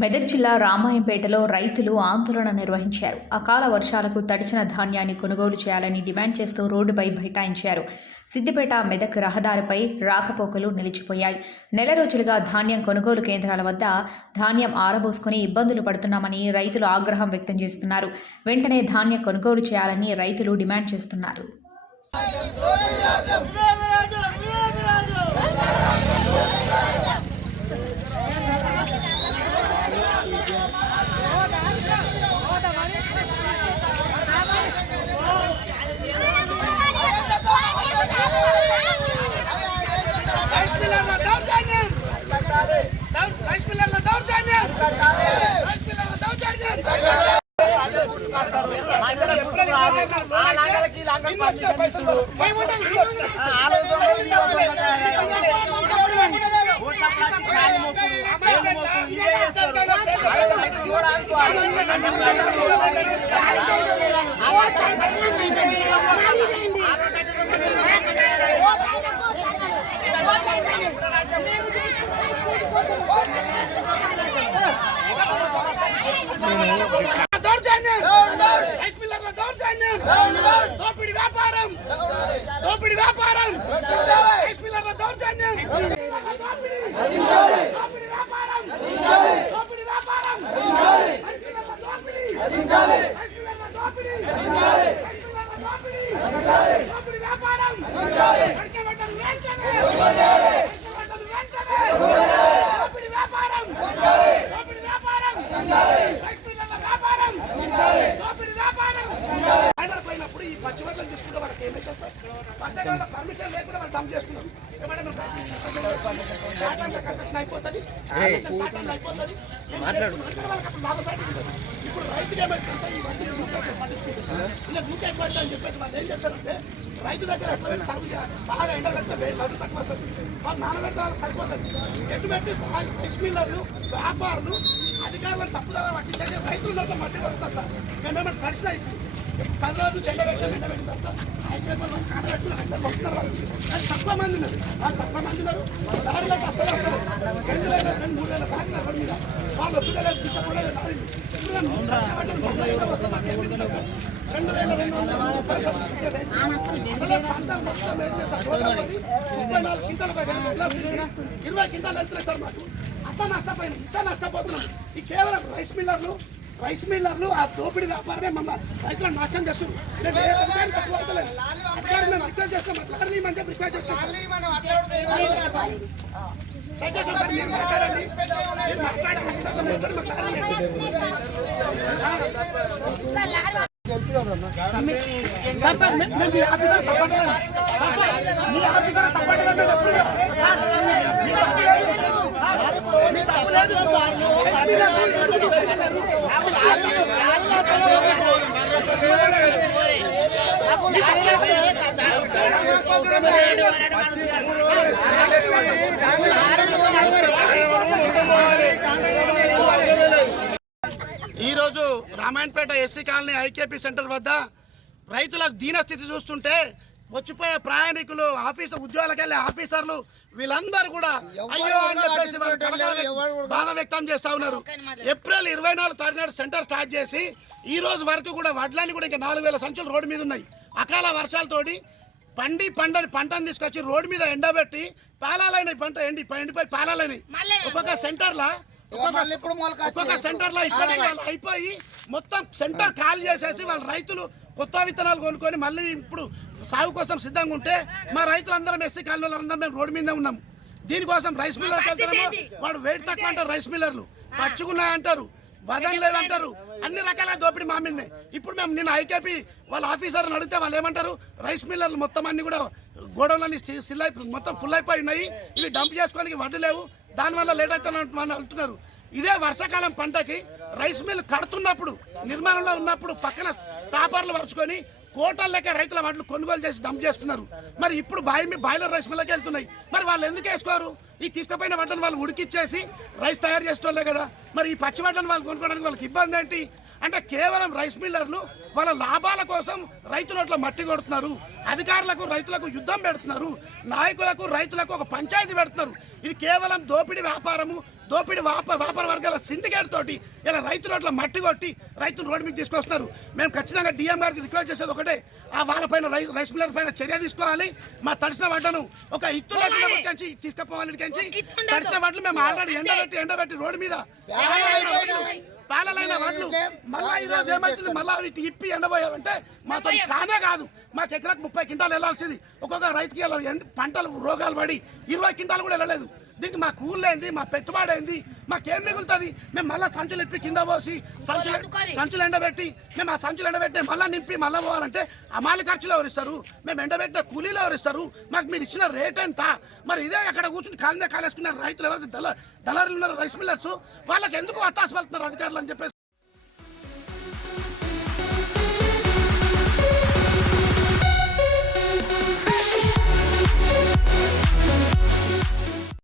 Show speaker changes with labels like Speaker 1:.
Speaker 1: మెదక్ జిల్లా రామాయంపేటలో రైతులు ఆందోళన నిర్వహించారు. అకాల వర్షాలకు తడిచిన ధాన్యాన్ని కొనుగోలు చేయాలని డిమాండ్ చేస్తూ రోడ్డుపై బైఠాయించారు సిద్దిపేట మెదక్ రహదారిపై రాకపోకలు నిలిచిపోయాయి. నెల రోజులుగా ధాన్యం కొనుగోలు కేంద్రాల వద్ద ధాన్యం ఆరబోసుకుని ఇబ్బందులు పడుతున్నామని రైతులు ఆగ్రహం వ్యక్తం చేస్తున్నారు. వెంటనే ధాన్యం కొనుగోలు చేయాలని రైతులు డిమాండ్ చేస్తున్నారు.
Speaker 2: దోపిడి వ్యాపారం దోపిడి వ్యాపారం రైస్ మిల్లర్ల దౌర్జన్యం దోపిడి వ్యాపారం దోపిడి వ్యాపారం రైస్ మిల్లర్ల దోపిడి రైస్ మిల్లర్ల దోపిడి రైస్ మిల్లర్ల దోపిడి దోపిడి వ్యాపారం అడగబడ్డను వెంటనే అడగబడ్డను వెంటనే దోపిడి వ్యాపారం దోపిడి వ్యాపారం రైస్ మిల్లర్ల వ్యాపారం దోపిడి వ్యాపారం ఆర్డర్ పోయినప్పుడు ఈ పచ్చిమట్లను తీసుకుంటే వాళ్ళకి ఏమైతే సార్ పంటగల పర్మిషన్ లేకుండా వాళ్ళు చేసుకున్నాం మనం కన్స్ట్రక్షన్ అయిపోతుంది అయిపోతుంది ఇప్పుడు రైతులు ఏమైతుందంటే ఈ వడ్డీ ఇలా దూకే పట్టి అని చెప్పేసి వాళ్ళు ఏం చేస్తారంటే రైతు దగ్గర ఎట్లా బాగా ఎండబెడితే వేడి రోజు తక్కువ వస్తుంది వాళ్ళు నానబెడితే సరిపోతుంది ఎటు పెట్టి బాగా రైస్ మిల్లర్లు వ్యాపారులు అధికారులను తప్పుదారు పట్టించండి రైతులు దగ్గర మట్టి పడుతుంది సార్ మేమేమో తడిసిన అయిపోయింది రోజులు చెడ్డ తక్కువ మంది ఉన్నారు. వాళ్ళు తక్కువ మంది ఉన్నారు. దారిలోకి అసలు వస్తారు రెండు వేల రెండు మూడు వేల బ్యాగులు ఎవరి మీద. వాళ్ళు సార్. రెండు వేల రెండు నాలుగు ఇరవై- కింటాలు వెళ్తున్నాయి సార్ మాకు. అంత నష్టపోయినాం ఇంత నష్టపోతున్నాం. ఈ కేవలం రైస్ మిల్లర్లు రైస్ మిల్లర్లు ఆ దోపిడీ వ్యాపారమే మమ్మ రైతులను నాశనం చేస్తున్నారు రిక్వెస్ట్ చేస్తాం లారీ చెప్పి రిక్వెస్ట్ చేస్తాం. సార్ సార్ మే- మేము మీ ఆఫీసర్ తప్పట్లేదు సార్ సార్ మీ ఆఫీసర్ తప్పట్లేదు ఎప్పుడు సార్ మీ తప్పు లేదు. సార్, మీ తప్పు లేదు. ఈరోజు Ramayanpet SC colony IKP centre వద్ద రైతులకు దీనస్థితి చూస్తుంటే వచ్చిపోయే ప్రయాణికులు ఆఫీసర్ ఉద్యోగాలకు వెళ్ళే ఆఫీసర్లు వీళ్ళందరూ కూడా అయ్యో అని చెప్పేసి బాధ వ్యక్తం చేస్తా ఉన్నారు. ఏప్రిల్ ఇరవై నాలుగు తారీఖు సెంటర్ స్టార్ట్ చేసి ఈ రోజు వరకు కూడా వడ్లని కూడా ఇంకా నాలుగు వేల సంచులు రోడ్డు మీద ఉన్నాయి. అకాల వర్షాలతోటి పండి పండని పంటను తీసుకొచ్చి రోడ్డు మీద ఎండబెట్టి పాలాలైన పంట ఎండి ఎండిపోయి పాలాలైనవి. ఒక్కొక్క సెంటర్లా ఒక్కొక్క ఒక్కొక్క సెంటర్లో ఇప్పటికీ వాళ్ళు అయిపోయి మొత్తం సెంటర్ ఖాళీ చేసేసి వాళ్ళ రైతులు కొత్త విత్తనాలు కొనుక్కొని మళ్ళీ ఇప్పుడు సాగు కోసం సిద్ధంగా ఉంటే మా రైతులందరం ఎస్సీ కాలనీలో అందరం మేము రోడ్డు మీదే ఉన్నాం. దీనికోసం రైస్ మిల్లర్కి వెళ్తారేమో? వాడు వెయిట్ తక్కువ అంటారు రైస్ మిల్లర్లు. పచ్చుకున్నాయంటారు వదన్ లేదంటారు అన్ని రకాల దోపిడీ మా మీదే. ఇప్పుడు మేము నిన్న ఐకేపీ వాళ్ళ ఆఫీసర్ని అడిగితే వాళ్ళు ఏమంటారు? రైస్ మిల్లర్లు మొత్తం అన్ని కూడా గోడౌన్లన్నీ సిల్ అయిపోయి మొత్తం ఫుల్ అయిపోయి ఉన్నాయి. ఇవి డంప్ చేసుకోవడానికి వడ్డు లేవు. దానివల్ల లేట్ అవుతానని అంటున్నారు. ఇదే వర్షాకాలం పంటకి రైస్ మిల్ కడుతున్నప్పుడు నిర్మాణంలో ఉన్నప్పుడు పక్కన టాపర్లు పరుచుకొని కోటల లెక్క రైతుల వాటిని కొనుగోలు చేసి దంప్ చేస్తున్నారు. మరి ఇప్పుడు బాయి మీ బాయిలర్ రైస్ మిల్లకి వెళ్తున్నాయి. మరి వాళ్ళు ఎందుకు వేసుకోరు? ఈ తీసుకుపోయిన వాటిని వాళ్ళు ఉడికిచ్చేసి రైస్ తయారు చేసేటోళ్ళే కదా. మరి ఈ పచ్చి వంటను వాళ్ళు కొనుక్కోవడానికి వాళ్ళకి ఇబ్బంది ఏంటి? అంటే కేవలం రైస్ మిల్లర్లు వాళ్ళ లాభాల కోసం రైతులట్ల మట్టి కొడుతున్నారు. అధికారులకు రైతులకు యుద్ధం పెడుతున్నారు. నాయకులకు రైతులకు ఒక పంచాయతీ పెడుతున్నారు. ఇది కేవలం దోపిడీ వ్యాపారము దోపిడీ వ్యాప వ్యాపార వర్గాల సిండికేట్ తోటి ఇలా రైతు రోడ్ల మట్టి కొట్టి రైతులు రోడ్డు మీద తీసుకొస్తున్నారు. మేము ఖచ్చితంగా డిఎం గారికి రిక్వెస్ట్ చేసేది ఒకటే. ఆ వాళ్ళపైన రైస్ మిల్లర్ పైన చర్య తీసుకోవాలి. మా తడిసిన వాటను ఒక ఇత్తు ఉడికించి తీసుకుపోవాలి తడిసిన వాటిని మేము ఆల్రెడీ ఎండబెట్టి ఎండబెట్టి రోడ్డు మీద పాలలైన వాటిలు మళ్ళా ఈ రోజు ఏమైతుంది మళ్ళా ఇటు ఇప్పి ఎండబోయాలంటే మాతో కానే కాదు. మాకు ఎకరాకు ముప్పై క్వింటాలు వెళ్ళాల్సింది. ఒక్కొక్క రైతుకి పంటలు రోగాలు పడి ఇరవై క్వింటాలు కూడా వెళ్ళలేదు. దీనికి మా కూలేంది మా పెట్టుబడి ఏంది మాకేం మిగులుతుంది? మేము మళ్ళీ సంచులు ఇప్పి కింద పోసి సంచులు సంచులు ఎండబెట్టి మేము ఆ సంచులు ఎండబెట్టి మళ్ళీ నింపి మళ్ళీ పోవాలంటే అమాలి ఖర్చులు ఎవరు ఇస్తారు? మేము ఎండబెట్టిన కూలీలు ఎవరు ఇస్తారు? మాకు మీరు ఇచ్చిన రేట్ ఎంత? మరి ఇదే అక్కడ కూర్చుని కాలిందే కాలేసుకున్న రైతులు ఎవరైతే దళ దళారులు ఉన్నారు రైస్ మిల్లర్స్ వాళ్ళకి ఎందుకు అత్తాసు వెళ్తున్నారు అధికారులు అని చెప్పేసి